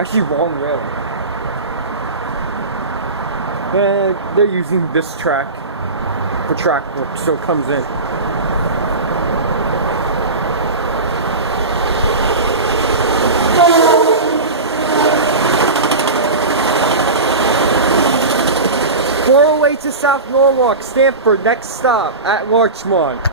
Actually, wrong rail. And they're using this track for track work, so it comes in. To South Norwalk, Stamford, next stop at Larchmont.